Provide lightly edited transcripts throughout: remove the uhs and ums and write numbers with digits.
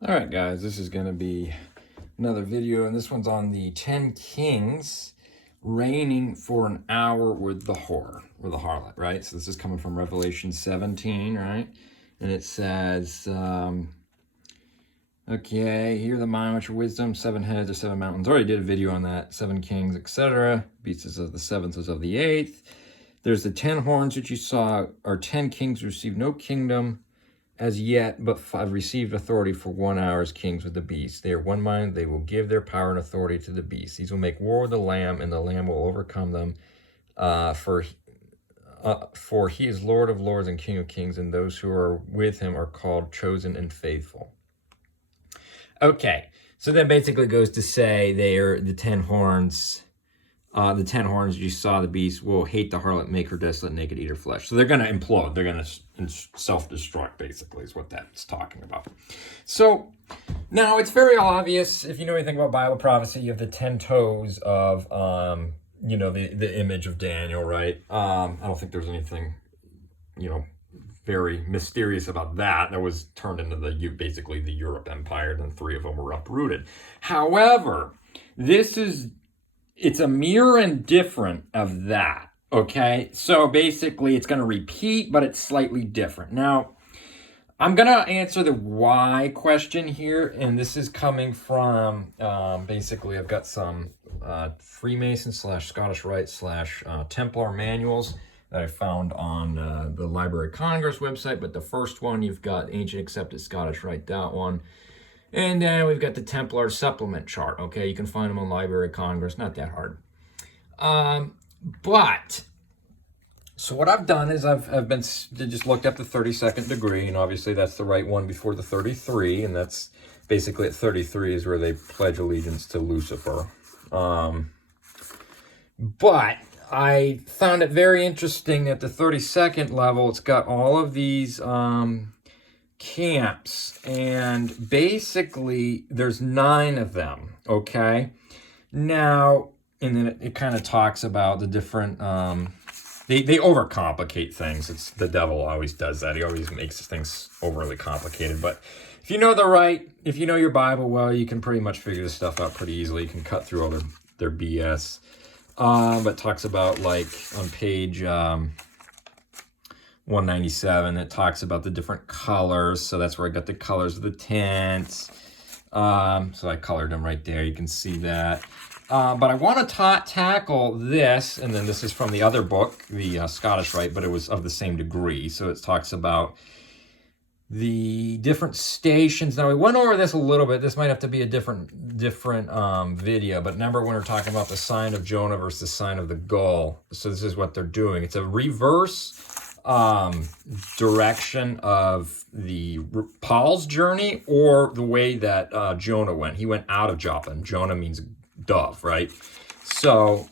All right, guys, this is going to be another video, and this one's on the 10 kings reigning for an hour with the whore, or the harlot, right? So this is coming from Revelation 17, right? And it says, okay, hear the mind which are wisdom, 7 heads or 7 mountains. Already did a video on that, 7 kings, etc. Beasts is of the 7th is of the 8th. There's the 10 horns which you saw, are 10 kings who received no kingdom as yet, but have received authority for 1 hour as kings with the beast. They are one mind, they will give their power and authority to the beast. These will make war with the Lamb, and the Lamb will overcome them. For he is Lord of lords and King of kings, and those who are with him are called chosen and faithful. Okay, so that basically goes to say they are the 10 horns. The 10 horns you saw, the beast will hate the harlot, make her desolate, naked, eat her flesh. So they're going to implode. They're going to self-destruct, basically, is what that's talking about. So now it's very obvious, if you know anything about Bible prophecy, you have the 10 toes of, the image of Daniel, right? I don't think there's anything, very mysterious about that. That was turned into basically the Europe Empire, and then 3 of them were uprooted. However, it's a mirror and different of that, okay? So basically, it's going to repeat, but it's slightly different. Now, I'm going to answer the why question here, and this is coming from, basically, I've got some Freemason / Scottish Rite / Templar manuals that I found on the Library of Congress website, but the first one, you've got Ancient Accepted Scottish Rite, that one. And then we've got the Templar supplement chart. Okay, you can find them on Library of Congress. Not that hard. So what I've done is I've just looked up the 32nd degree, and obviously that's the right one before the 33, and that's basically at 33 is where they pledge allegiance to Lucifer. But I found it very interesting at the 32nd level. It's got all of these camps, and basically there's 9 of them, okay? Now, and then it kind of talks about the different, they overcomplicate things. It's the devil always does that. He always makes things overly complicated, but if you know your Bible well, you can pretty much figure this stuff out pretty easily. You can cut through all their BS. But talks about, like, on page 197, it talks about the different colors. So that's where I got the colors of the tents. So I colored them right there. You can see that. But I want to tackle this, and then this is from the other book, the Scottish Rite, but it was of the same degree. So it talks about the different stations. Now, we went over this a little bit. This might have to be a different video, but remember when we're talking about the sign of Jonah versus the sign of the gull. So this is what they're doing. It's a reverse direction of the Paul's journey, or the way that Jonah went. He went out of Joppa, and Jonah means dove, right? So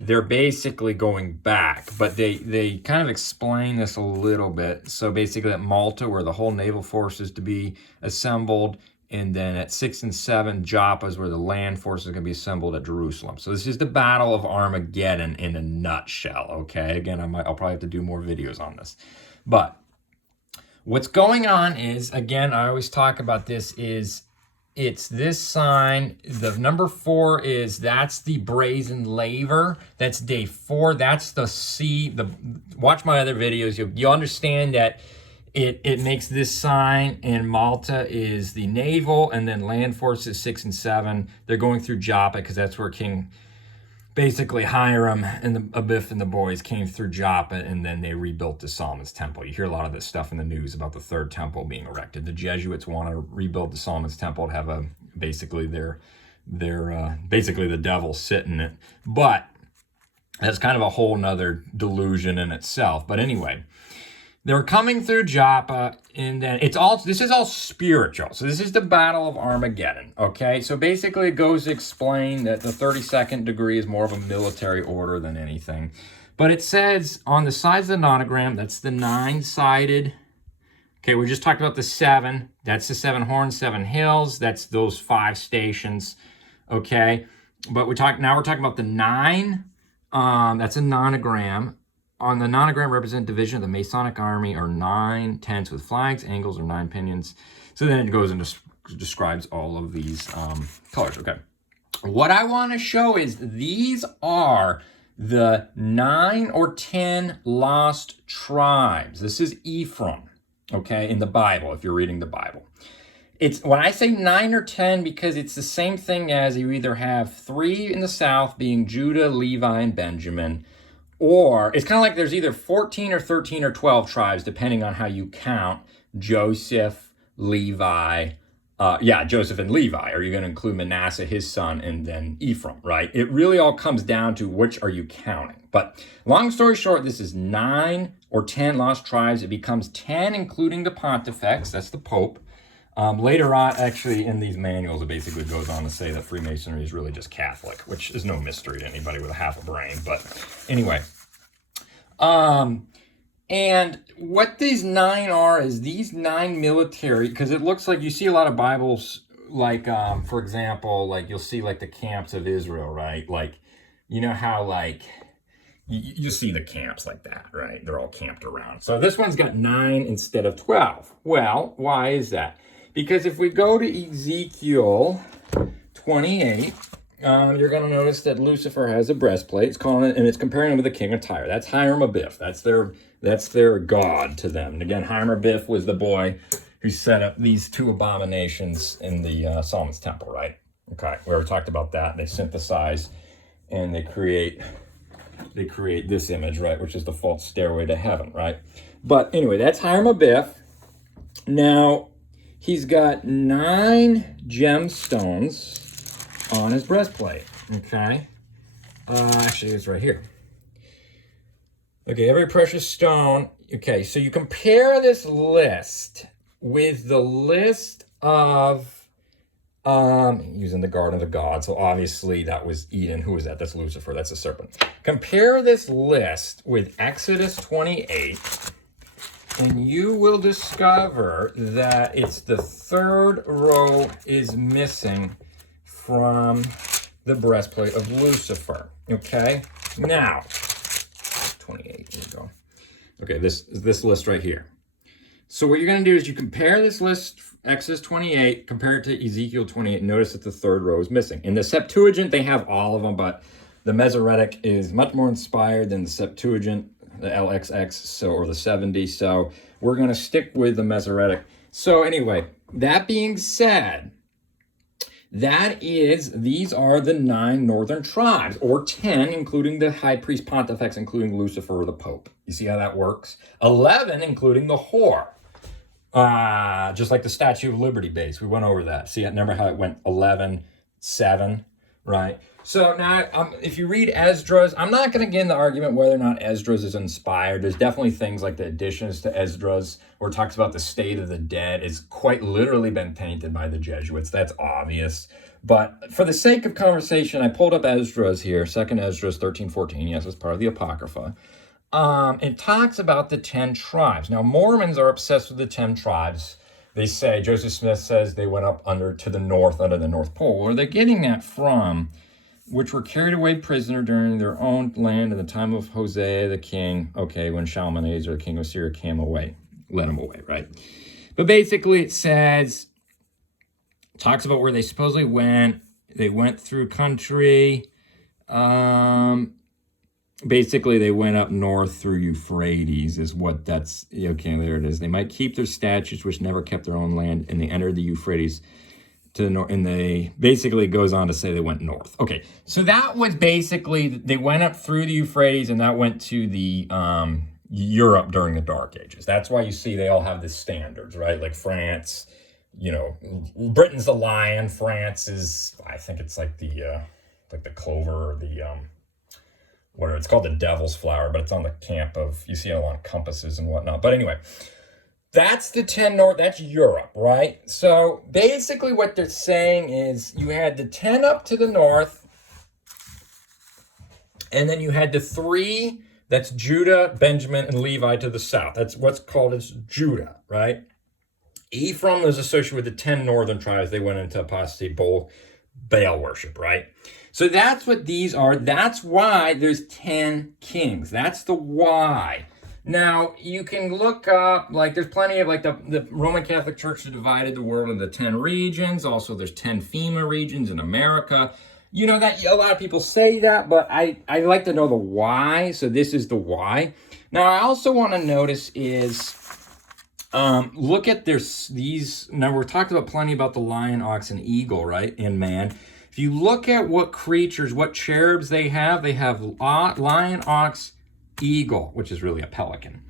they're basically going back, but they kind of explain this a little bit. So basically at Malta, where the whole naval force is to be assembled, and then at 6 and 7, Joppa is where the land force is going to be assembled at Jerusalem. So this is the Battle of Armageddon in a nutshell, okay? Again, I'll probably have to do more videos on this. But what's going on is, again, I always talk about this, it's this sign. The number 4 that's the brazen laver. That's day 4. That's the sea. Watch my other videos. You'll understand that it makes this sign, and Malta is the naval, and then land force is 6 and 7. They're going through Joppa because that's where King basically Hiram and the Abiff and the boys came through Joppa, and then they rebuilt the Solomon's Temple. You hear a lot of this stuff in the news about the 3rd temple being erected. The Jesuits want to rebuild the Solomon's Temple to have basically the devil sit in it. But that's kind of a whole nother delusion in itself. But anyway, they're coming through Joppa, and then this is all spiritual. So this is the Battle of Armageddon, okay? So basically it goes to explain that the 32nd degree is more of a military order than anything. But it says on the sides of the nonogram, that's the 9-sided. Okay, we just talked about the 7. That's the 7 horns, 7 hills. That's those 5 stations, okay? But now we're talking about the 9. That's a nonogram. on the nonogram represent division of the Masonic army are 9 tents with flags, angles, or 9 pinions. So then it goes and describes all of these colors. Okay. What I want to show is these are the 9 or 10 lost tribes. This is Ephraim, okay, in the Bible, if you're reading the Bible. It's when I say 9 or 10, because it's the same thing as you either have 3 in the south being Judah, Levi, and Benjamin, or it's kind of like there's either 14 or 13 or 12 tribes, depending on how you count Joseph, Levi, Joseph and Levi. Are you going to include Manasseh, his son, and then Ephraim, right? It really all comes down to which are you counting. But long story short, this is 9 or 10 lost tribes. It becomes 10, including the pontifex, that's the Pope. Later on, actually, in these manuals, it basically goes on to say that Freemasonry is really just Catholic, which is no mystery to anybody with a half a brain. But anyway, and what these 9 are is these 9 military, because it looks like you see a lot of Bibles, like, for example, like you'll see like the camps of Israel, right? Like, you know how like, you see the camps like that, right? They're all camped around. So this one's got 9 instead of 12. Well, why is that? Because if we go to Ezekiel 28, you're going to notice that Lucifer has a breastplate. It's calling it, and it's comparing him with the king of Tyre. That's Hiram Abiff. That's their god to them. And again, Hiram Abiff was the boy who set up these 2 abominations in the Solomon's Temple, right? Okay, we already talked about that. They synthesize and they create this image, right, which is the false stairway to heaven, right? But anyway, that's Hiram Abiff. Now, he's got 9 gemstones on his breastplate, okay? Actually, it's right here. Okay, every precious stone. Okay, so you compare this list with the list of, using the Garden of the Gods, so obviously that was Eden. Who is that? That's Lucifer. That's a serpent. Compare this list with Exodus 28, and you will discover that it's the 3rd row is missing from the breastplate of Lucifer. Okay? Now, 28, here we go. Okay, this list right here. So what you're going to do is you compare this list, Exodus 28, compare it to Ezekiel 28, and notice that the 3rd row is missing. In the Septuagint, they have all of them, but the Masoretic is much more inspired than the Septuagint, the LXX, or the 70, so we're going to stick with the Masoretic. So anyway, that being said, these are the 9 northern tribes, or 10, including the high priest pontifex, including Lucifer or the Pope. You see how that works? 11, including the whore. Just like the Statue of Liberty base. We went over that. See, remember how it went 11, 7, right? So now, if you read Esdras, I'm not going to get into the argument whether or not Esdras is inspired. There's definitely things like the additions to Esdras, where it talks about the state of the dead, is quite literally been tainted by the Jesuits. That's obvious. But for the sake of conversation, I pulled up Esdras here, 2nd Esdras 13:14. Yes, it's part of the Apocrypha. It talks about the 10 tribes. Now, Mormons are obsessed with the 10 tribes. They say, Joseph Smith says they went up to the north, under the North Pole. Where they're getting that from, which were carried away prisoner during their own land in the time of Hosea the king, okay, when Shalmaneser, the king of Syria, came away, led him away, right? But basically it says, talks about where they supposedly went. They went through country. Basically, they went up north through Euphrates, is what that's, okay, there it is. They might keep their statutes, which never kept their own land, and they entered the Euphrates to the north, and they basically goes on to say they went north. Okay, so that was basically, they went up through the Euphrates, and that went to the Europe during the Dark Ages. That's why you see they all have the standards, right? Like France, Britain's the lion, France is, I think it's like the clover, or the, whatever, it's called the devil's flower, but it's on the camp of, you see it on compasses and whatnot. But anyway, that's the 10 north, that's Europe, right? So basically what they're saying is you had the 10 up to the north, and then you had the 3, that's Judah, Benjamin, and Levi to the south. That's what's called as Judah, right? Ephraim was associated with the 10 northern tribes. They went into apostasy, Baal worship, right? So that's what these are. That's why there's 10 kings. That's the why. Now, you can look up, like, there's plenty of, like, the Roman Catholic Church divided the world into 10 regions. Also, there's 10 FEMA regions in America. You know, that a lot of people say that, but I like to know the why. So this is the why. Now, I also want to notice is, look at these. Now, we're talking about plenty about the lion, ox, and eagle, right? And man. If you look at what creatures, what cherubs they have lion, ox, eagle, which is really a pelican.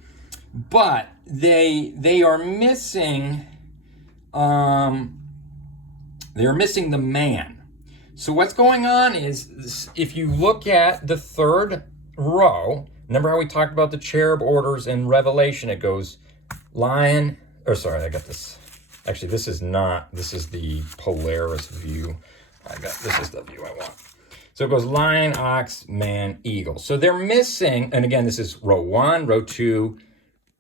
But they are missing, they're missing the man. So what's going on is, if you look at the third row, remember how we talked about the cherub orders in Revelation? It goes lion, or sorry, I got this. Actually, this is the Polaris view. This is the view I want. So it goes lion, ox, man, eagle. So they're missing, and again, this is row 1, row 2,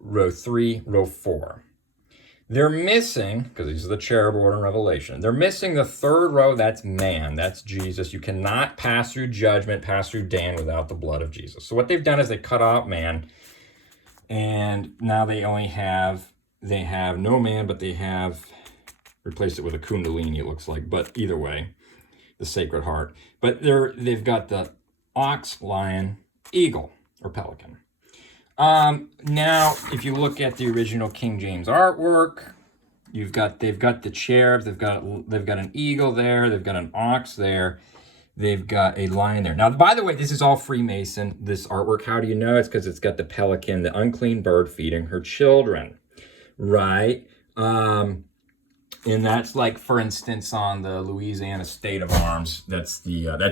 row 3, row 4. They're missing, because these are the cherub order in Revelation, they're missing the third row, that's man, that's Jesus. You cannot pass through judgment, pass through Dan without the blood of Jesus. So what they've done is they cut out man, and now they have no man, but they have replaced it with a kundalini, it looks like, but either way, the Sacred Heart. But they've got the ox, lion, eagle, or pelican. Now, if you look at the original King James artwork, they've got the cherubs, they've got an eagle there, they've got an ox there, they've got a lion there. Now, by the way, this is all Freemason, this artwork. How do you know? It's because it's got the pelican, the unclean bird feeding her children, right? And that's like, for instance, on the Louisiana state of arms, that's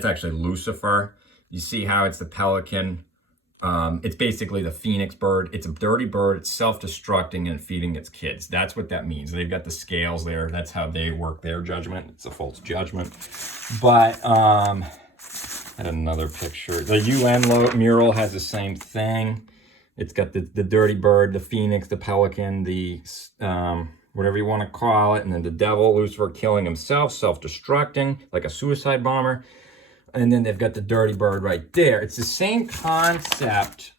actually Lucifer. You see how it's the pelican. It's basically the phoenix bird. It's a dirty bird. It's self-destructing and feeding its kids. That's what that means. They've got the scales there. That's how they work their judgment. It's a false judgment. But I had another picture. The UN mural has the same thing. It's got the dirty bird, the phoenix, the pelican, the whatever you want to call it, and then the devil, Lucifer, killing himself, self-destructing, like a suicide bomber. And then they've got the dirty bird right there. It's the same concept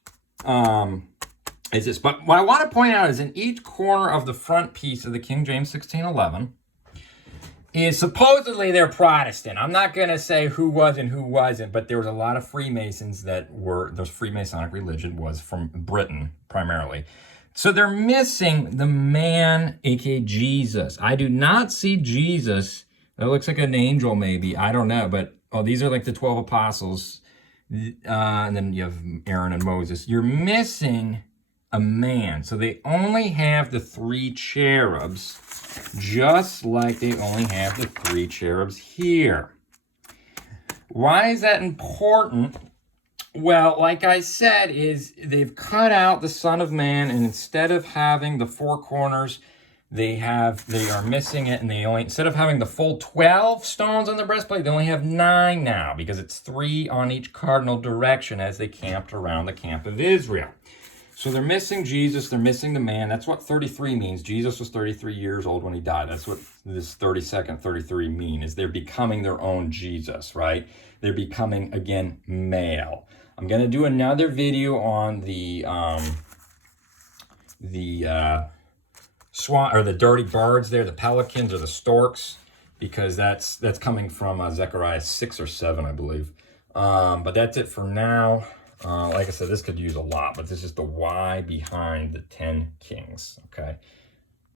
as this. But what I want to point out is in each corner of the front piece of the King James 1611 is supposedly they're Protestant. I'm not going to say who was and who wasn't, but there was a lot of Freemasons the Freemasonic religion was from Britain primarily. So they're missing the man, aka Jesus. I do not see Jesus. That looks like an angel maybe. I don't know. But these are like the 12 apostles. And then you have Aaron and Moses. You're missing a man. So they only have the 3 cherubs, just like they only have the 3 cherubs here. Why is that important? Well, like I said, is they've cut out the Son of Man, and instead of having the 4 corners, they are missing it, and instead of having the full 12 stones on the breastplate, they only have 9 now, because it's 3 on each cardinal direction as they camped around the camp of Israel. So they're missing Jesus, they're missing the man. That's what 33 means. Jesus was 33 years old when he died. That's what this 32nd 33 mean, is they're becoming their own Jesus, right? They're becoming, again, male. I'm going to do another video on the swan, or the dirty birds there, the pelicans or the storks, because that's coming from Zechariah 6 or 7, I believe. But that's it for now. Like I said, this could use a lot, but this is the why behind the 10 kings, okay?